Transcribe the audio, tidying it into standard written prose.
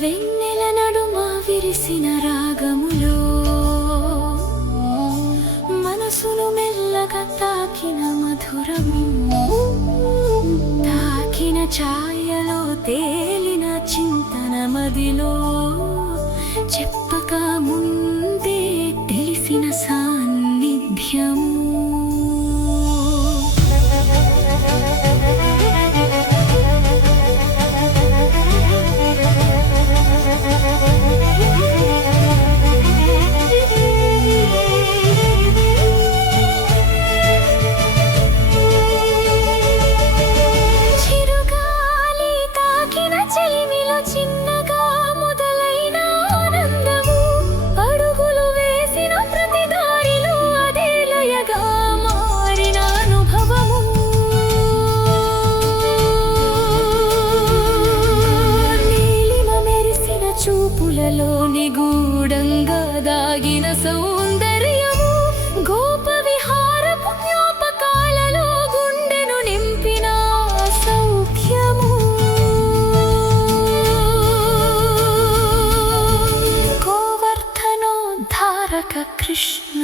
వెన్నెల నడుమ విరిసిన రాగములో మనసును మెల్లగా తాకిన మధురము, తాకిన ఛాయలో తేలిన చింతన మదిలో, చెప్పక ముందే తెలిసిన సాన్నిధ్యము. చూపులలో నిగూఢంగా దాగిన సౌందర్యము, గోప విహారపు జ్ఞాపకాలలో గుండెను నింపిన సౌఖ్యము. గోవర్ధనోద్ధారక కృష్ణ.